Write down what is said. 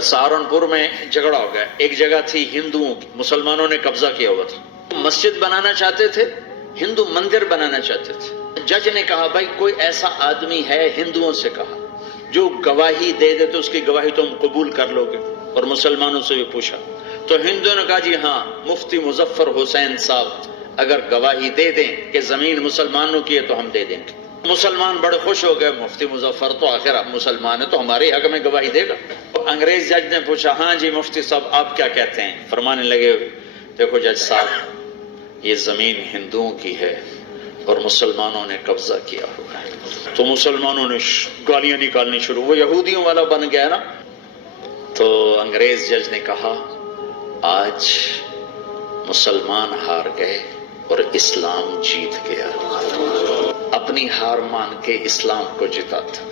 سہارنپور میں جھگڑا ہو گیا. ایک جگہ تھی ہندوؤں کی، مسلمانوں نے قبضہ کیا ہوا تھا. مسجد بنانا چاہتے تھے، ہندو مندر بنانا چاہتے تھے. جج نے کہا بھائی کوئی ایسا آدمی ہے، ہندوؤں سے کہا، جو گواہی دے دے تو اس کی گواہی تم قبول کر لو گے. اور مسلمانوں سے بھی پوچھا تو ہندوؤں نے کہا جی ہاں، مفتی مظفر حسین صاحب اگر گواہی دے دیں کہ زمین مسلمانوں کی ہے تو ہم دے دیں گے. مسلمان بڑے خوش ہو گئے، مفتی مظفر تو آخر آپ مسلمان ہیں تو ہمارے حق میں گواہی دے گا. انگریز جج نے پوچھا ہاں جی مفتی صاحب آپ کیا کہتے ہیں؟ فرمانے لگے دیکھو جج صاحب، یہ زمین ہندوؤں کی ہے اور مسلمانوں نے قبضہ کیا ہوا ہے. تو مسلمانوں نے گالیاں نکالنی شروع، وہ یہودیوں والا بن گیا نا. تو انگریز جج نے کہا آج مسلمان ہار گئے اور اسلام جیت گیا. اپنی ہار مان کے اسلام کو جتا تھا.